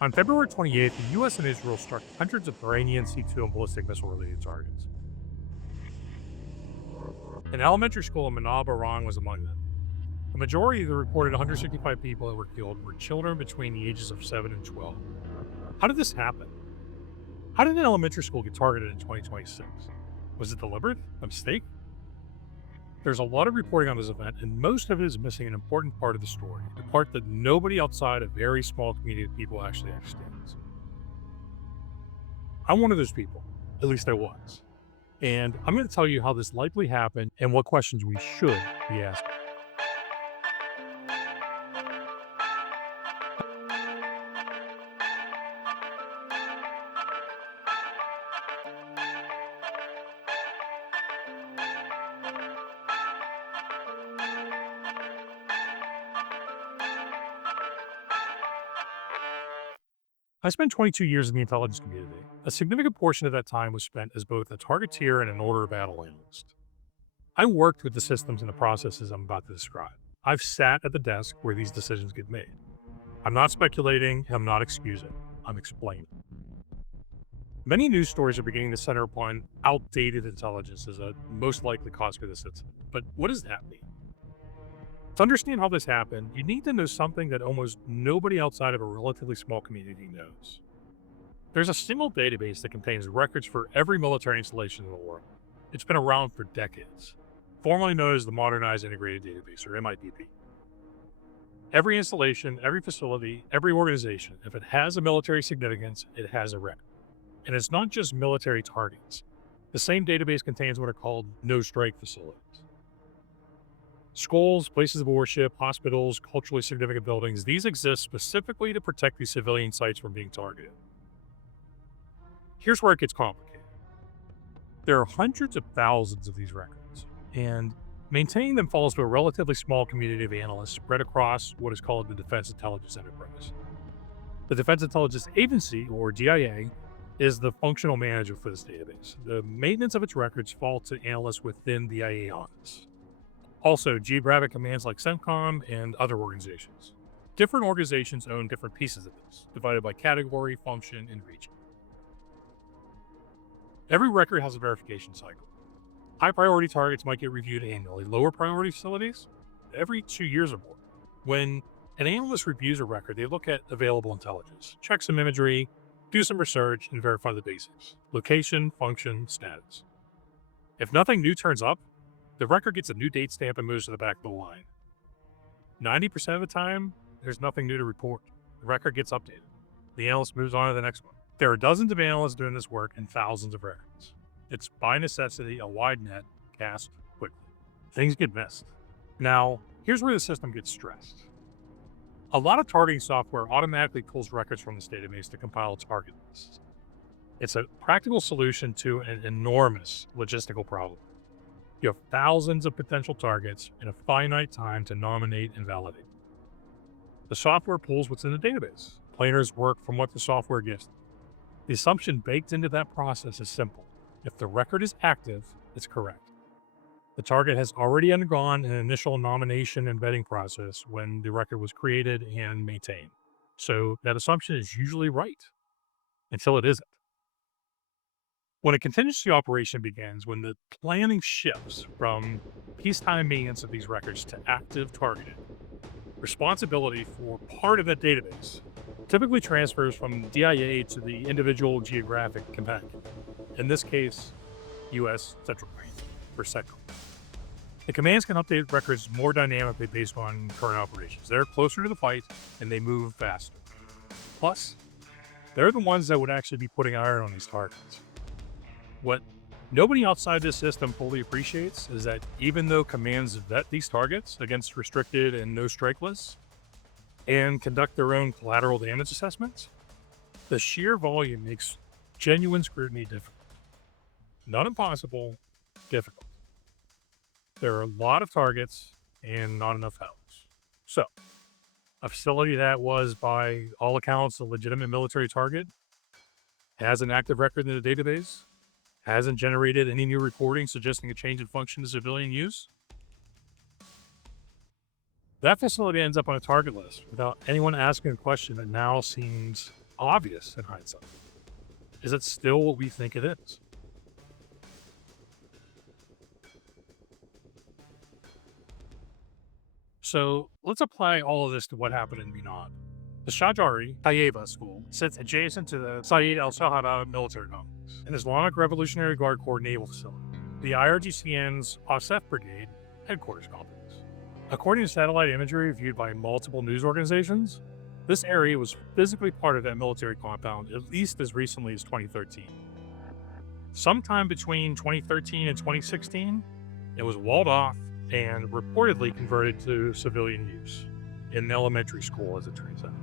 On February 28th, the U.S. and Israel struck hundreds of Iranian C-2 and ballistic missile-related targets. An elementary school in Minab, Iran was among them. The majority of the reported 165 people that were killed were children between the ages of 7 and 12. How did this happen? How did an elementary school get targeted in 2026? Was it deliberate? A mistake? There's a lot of reporting on this event, and most of it is missing an important part of the story, the part that nobody outside a very small community of people actually understands. I'm one of those people, at least I was. And I'm going to tell you how this likely happened and what questions we should be asking. I spent 22 years in the intelligence community. A significant portion of that time was spent as both a targeteer and an order-of-battle analyst. I worked with the systems and the processes I'm about to describe. I've sat at the desk where these decisions get made. I'm not speculating, I'm not excusing, I'm explaining. Many news stories are beginning to center upon outdated intelligence as a most likely cause for this incident. But what does that mean? To understand how this happened, you need to know something that almost nobody outside of a relatively small community knows. There's a single database that contains records for every military installation in the world. It's been around for decades, formerly known as the Modernized Integrated Database, or MIDB. Every installation, every facility, every organization, if it has a military significance, it has a record. And it's not just military targets. The same database contains what are called no-strike facilities. Schools, places of worship, hospitals, culturally significant buildings, these exist specifically to protect these civilian sites from being targeted. Here's where it gets complicated. There are hundreds of thousands of these records, and maintaining them falls to a relatively small community of analysts spread across what is called the Defense Intelligence Enterprise. The Defense Intelligence Agency, or DIA, is the functional manager for this database. The maintenance of its records fall to analysts within the DIA office. Also, geographic commands like CENTCOM and other organizations. Different organizations own different pieces of this, divided by category, function, and region. Every record has a verification cycle. High priority targets might get reviewed annually. Lower priority facilities, every 2 years or more. When an analyst reviews a record, they look at available intelligence, check some imagery, do some research, and verify the basics: location, function, status. If nothing new turns up, the record gets a new date stamp and moves to the back of the line. 90% of the time, there's nothing new to report. The record gets updated. The analyst moves on to the next one. There are dozens of analysts doing this work and thousands of records. It's by necessity a wide net cast quickly. Things get missed. Now, here's where the system gets stressed. A lot of targeting software automatically pulls records from this database to compile target lists. It's a practical solution to an enormous logistical problem. You have thousands of potential targets and a finite time to nominate and validate. The software pulls what's in the database. Planners work from what the software gives them. The assumption baked into that process is simple. If the record is active, it's correct. The target has already undergone an initial nomination and vetting process when the record was created and maintained. So that assumption is usually right until it isn't. When a contingency operation begins, when the planning shifts from peacetime maintenance of these records to active targeting, responsibility for part of that database typically transfers from DIA to the individual geographic companion, in this case, U.S. Central Command, or CENTCOM. The commands can update records more dynamically based on current operations. They're closer to the fight, and they move faster. Plus, they're the ones that would actually be putting iron on these targets. What nobody outside this system fully appreciates is that even though commands vet these targets against restricted and no-strike lists and conduct their own collateral damage assessments, the sheer volume makes genuine scrutiny difficult. Not impossible, difficult. There are a lot of targets and not enough helps. So, a facility that was, by all accounts, a legitimate military target, has an active record in the database, hasn't generated any new reporting suggesting a change in function to civilian use, that facility ends up on a target list without anyone asking a question that now seems obvious in hindsight. Is it still what we think it is? So let's apply all of this to what happened in Minab. The Shajareh Tayyebeh school sits adjacent to the Saeed al-Shahada military complex, an Islamic Revolutionary Guard Corps naval facility, the IRGCN's OSINT Brigade headquarters complex. According to satellite imagery viewed by multiple news organizations, this area was physically part of that military compound at least as recently as 2013. Sometime between 2013 and 2016, it was walled off and reportedly converted to civilian use in an elementary school, as it turns out.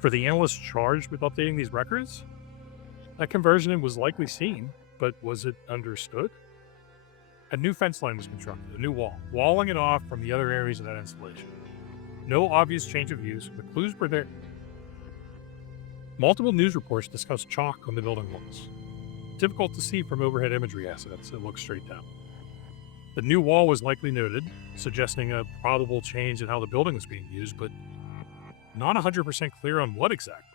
For the analysts charged with updating these records, that conversion was likely seen, but was it understood? A new fence line was constructed, a new wall, walling it off from the other areas of that installation. No obvious change of use, the clues were there. Multiple news reports discussed chalk on the building walls. Difficult to see from overhead imagery assets that look straight down. The new wall was likely noted, suggesting a probable change in how the building was being used, but not 100% clear on what exactly.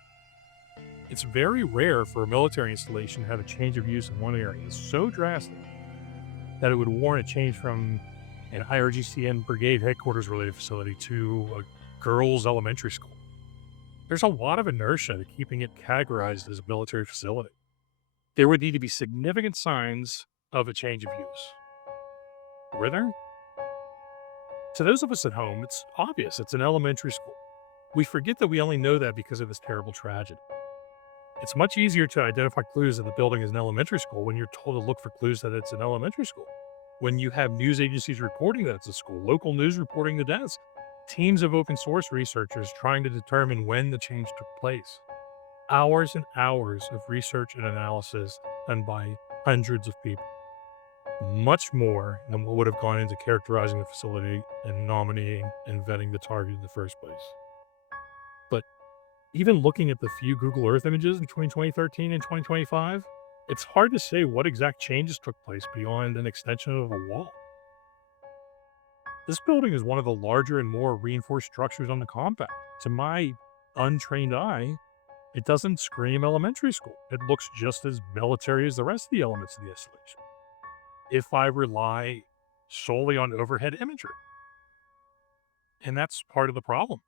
It's very rare for a military installation to have a change of use in one area. It's so drastic that it would warrant a change from an IRGCN Brigade headquarters related facility to a girls' elementary school. There's a lot of inertia to keeping it categorized as a military facility. There would need to be significant signs of a change of use. Were there? To those of us at home, it's obvious it's an elementary school. We forget that we only know that because of this terrible tragedy. It's much easier to identify clues that the building is an elementary school when you're told to look for clues that it's an elementary school. When you have news agencies reporting that it's a school, local news reporting the deaths, teams of open source researchers trying to determine when the change took place. Hours and hours of research and analysis done by hundreds of people. Much more than what would have gone into characterizing the facility and nominating and vetting the target in the first place. But even looking at the few Google Earth images between 2013 and 2025, it's hard to say what exact changes took place beyond an extension of a wall. This building is one of the larger and more reinforced structures on the compound. To my untrained eye, it doesn't scream elementary school. It looks just as military as the rest of the elements of the installation, if I rely solely on overhead imagery. And that's part of the problem.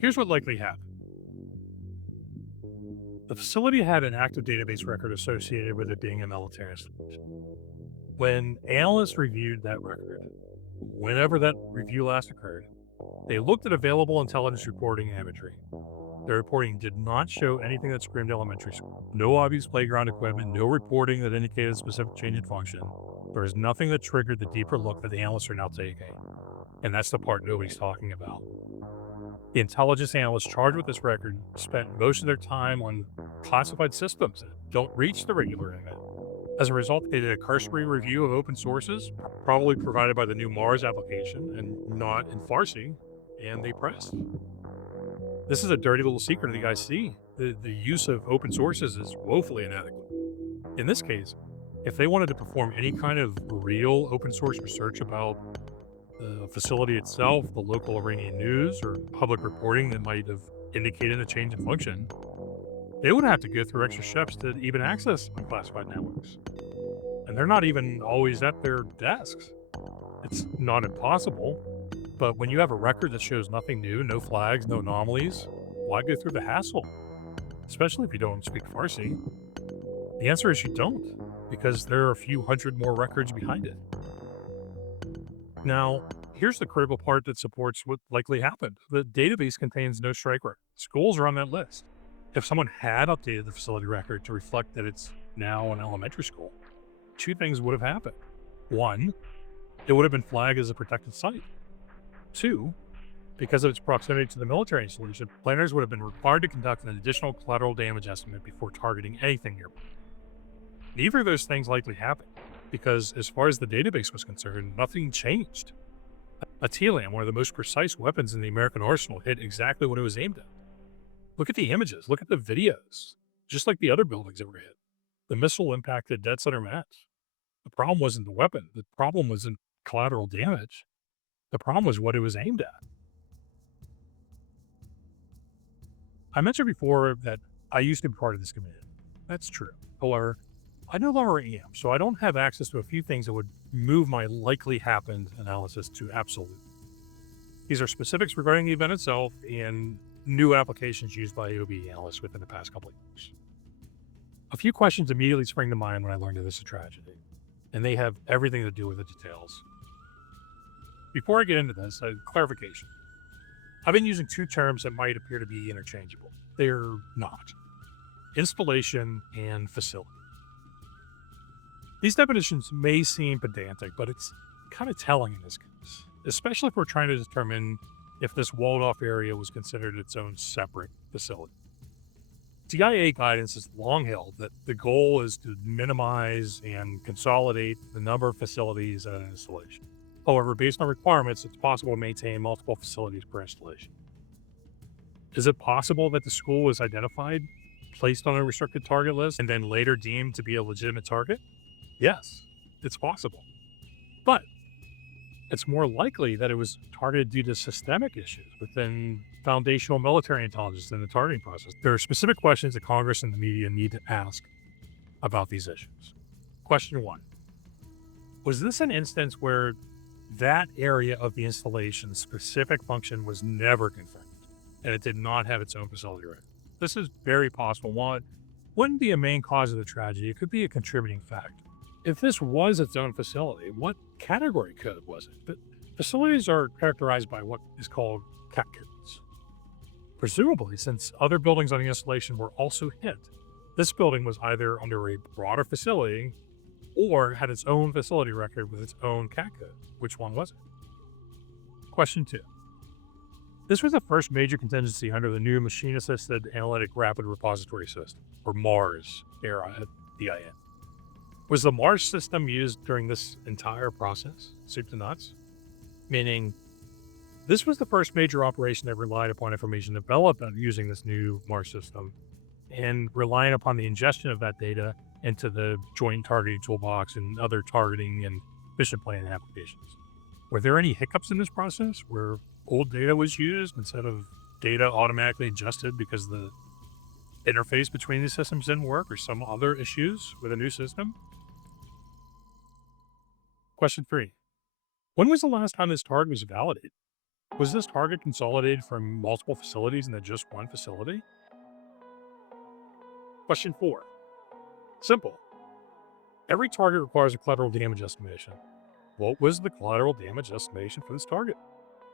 Here's what likely happened. The facility had an active database record associated with it being a military installation. When analysts reviewed that record, whenever that review last occurred, they looked at available intelligence reporting imagery. The reporting did not show anything that screamed elementary school. No obvious playground equipment, no reporting that indicated a specific change in function. There is nothing that triggered the deeper look that the analysts are now taking. And that's the part nobody's talking about. The intelligence analysts charged with this record spent most of their time on classified systems that don't reach the regular internet. As a result, they did a cursory review of open sources, probably provided by the new Mars application and not in Farsi, and they pressed. This is a dirty little secret that you guys see. The use of open sources is woefully inadequate. In this case, if they wanted to perform any kind of real open source research about the facility itself, the local Iranian news, or public reporting that might have indicated a change in function, they would have to go through extra steps to even access unclassified networks. And they're not even always at their desks. It's not impossible, but when you have a record that shows nothing new, no flags, no anomalies, why go through the hassle? Especially if you don't speak Farsi. The answer is you don't, because there are a few hundred more records behind it. Now, here's the critical part that supports what likely happened. The database contains no strike record. Schools are on that list. If someone had updated the facility record to reflect that it's now an elementary school, two things would have happened. One, it would have been flagged as a protected site. Two, because of its proximity to the military installation, planners would have been required to conduct an additional collateral damage estimate before targeting anything nearby. Neither of those things likely happened, because as far as the database was concerned, nothing changed. A TLAM, one of the most precise weapons in the American arsenal, hit exactly what it was aimed at. Look at the images, look at the videos. Just like the other buildings that were hit, the missile impacted dead center mass. The problem wasn't the weapon. The problem wasn't collateral damage. The problem was what it was aimed at. I mentioned before that I used to be part of this community. That's true. However, I no longer am, so I don't have access to a few things that would move my likely happened analysis to absolute. These are specifics regarding the event itself and new applications used by OB analysts within the past couple of years. A few questions immediately spring to mind when I learned that this is a tragedy, and they have everything to do with the details. Before I get into this, a clarification. I've been using two terms that might appear to be interchangeable. They're not. Installation and facility. These definitions may seem pedantic, but it's kind of telling in this case, especially if we're trying to determine if this walled-off area was considered its own separate facility. CIA guidance has long held that the goal is to minimize and consolidate the number of facilities at an installation. However, based on requirements, it's possible to maintain multiple facilities per installation. Is it possible that the school was identified, placed on a restricted target list, and then later deemed to be a legitimate target? Yes, it's possible. But it's more likely that it was targeted due to systemic issues within foundational military intelligence in the targeting process. There are specific questions that Congress and the media need to ask about these issues. Question 1. Was this an instance where that area of the installation's specific function was never confirmed, and it did not have its own facility record? This is very possible. While it wouldn't be a main cause of the tragedy, it could be a contributing factor. If this was its own facility, what category code was it? But facilities are characterized by what is called cat codes. Presumably, since other buildings on the installation were also hit, this building was either under a broader facility or had its own facility record with its own cat code. Which one was it? Question 2. This was the first major contingency under the new Machine-Assisted Analytic Rapid Repository System, or MARS, era at DIN. Was the MARS system used during this entire process, soup to nuts? Meaning, this was the first major operation that relied upon information developed using this new MARS system and relying upon the ingestion of that data into the Joint Targeting Toolbox and other targeting and mission planning applications. Were there any hiccups in this process where old data was used instead of data automatically adjusted because the interface between these systems didn't work, or some other issues with a new system? Question 3. When was the last time this target was validated? Was this target consolidated from multiple facilities into just one facility? Question 4. Simple. Every target requires a collateral damage estimation. What was the collateral damage estimation for this target?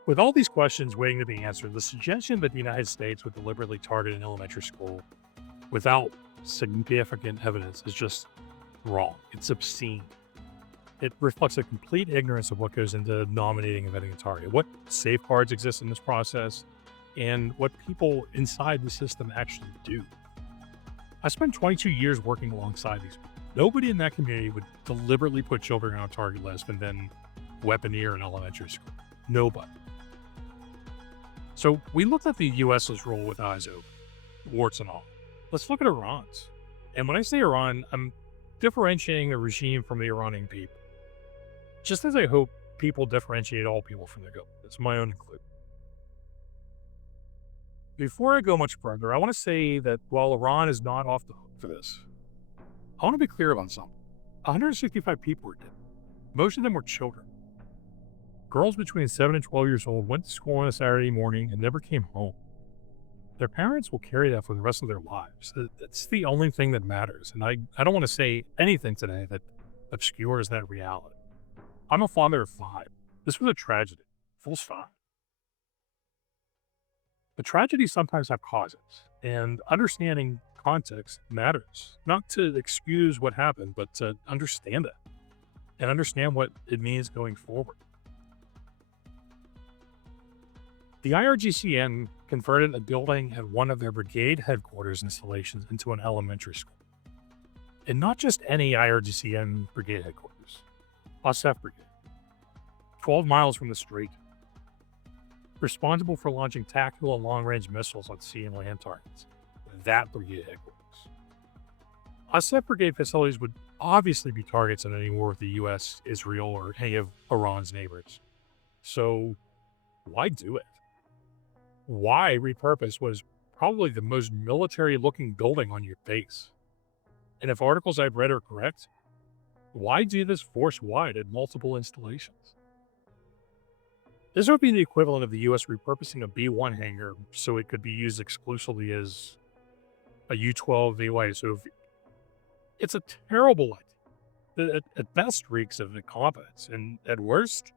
With all these questions waiting to be answered, the suggestion that the United States would deliberately target an elementary school without significant evidence is just wrong. It's obscene. It reflects a complete ignorance of what goes into nominating and vetting a target, what safeguards exist in this process, and what people inside the system actually do. I spent 22 years working alongside these people. Nobody in that community would deliberately put children on a target list and then weaponeer an elementary school. Nobody. So we looked at the US's role with eyes open, warts and all. Let's look at Iran's. And when I say Iran, I'm differentiating the regime from the Iranian people. Just as I hope people differentiate all people from their government. It's my own include. Before I go much further, I want to say that while Iran is not off the hook for this, I want to be clear about something. 165 people were dead. Most of them were children. Girls between 7 and 12 years old went to school on a Saturday morning and never came home. Their parents will carry that for the rest of their lives. That's the only thing that matters. And I don't want to say anything today that obscures that reality. I'm a father of 5. This was a tragedy. Full stop. But tragedies sometimes have causes, and understanding context matters. Not to excuse what happened, but to understand it and understand what it means going forward. The IRGCN converted a building at one of their brigade headquarters installations into an elementary school. And not just any IRGCN brigade headquarters. OSINT Brigade. 12 miles from the street. Responsible for launching tactical and long-range missiles on sea and land targets. That brigade headquarters. OSINT Brigade facilities would obviously be targets in any war with the US, Israel, or any of Iran's neighbors. So why do it? Why repurpose what is probably the most military-looking building on your base. And if articles I've read are correct, why do this force-wide at multiple installations? This would be the equivalent of the US repurposing a B-1 hangar so it could be used exclusively as a U-12 AYSOV. It's a terrible idea that at best reeks of incompetence and at worst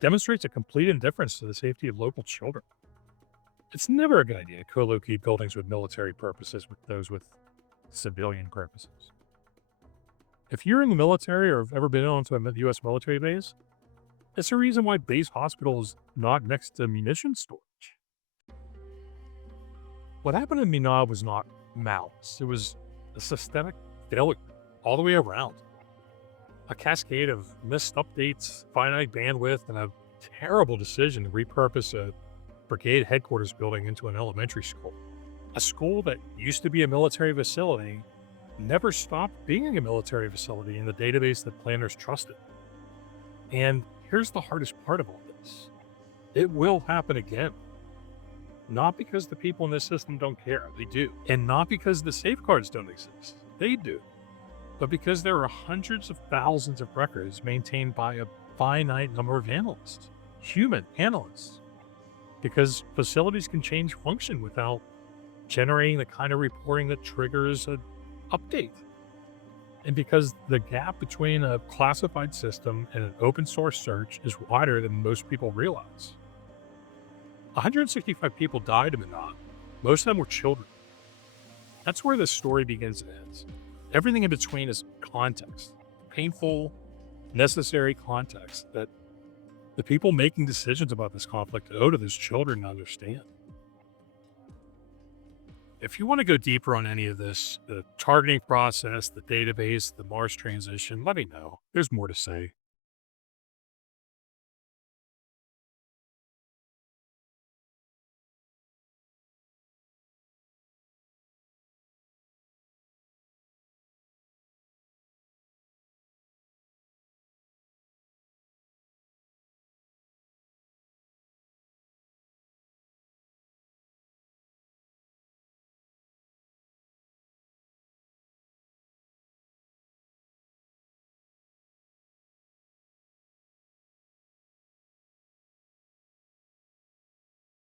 demonstrates a complete indifference to the safety of local children. It's never a good idea to co-locate buildings with military purposes with those with civilian purposes. If you're in the military or have ever been onto a US military base, it's the reason why base hospital is not next to munitions storage. What happened in Minab was not malice. It was a systemic failure all the way around. A cascade of missed updates, finite bandwidth, and a terrible decision to repurpose a brigade headquarters building into an elementary school. A school that used to be a military facility never stopped being a military facility in the database that planners trusted. And here's the hardest part of all this. It will happen again. Not because the people in this system don't care, they do. And not because the safeguards don't exist, they do. But because there are hundreds of thousands of records maintained by a finite number of analysts, human analysts. Because facilities can change function without generating the kind of reporting that triggers an update. And because the gap between a classified system and an open source search is wider than most people realize. 165 people died in Minab. Most of them were children. That's where the story begins and ends. Everything in between is context, painful, necessary context that the people making decisions about this conflict owe to those children to understand. If you want to go deeper on any of this, the targeting process, the database, the Mars transition, let me know. There's more to say.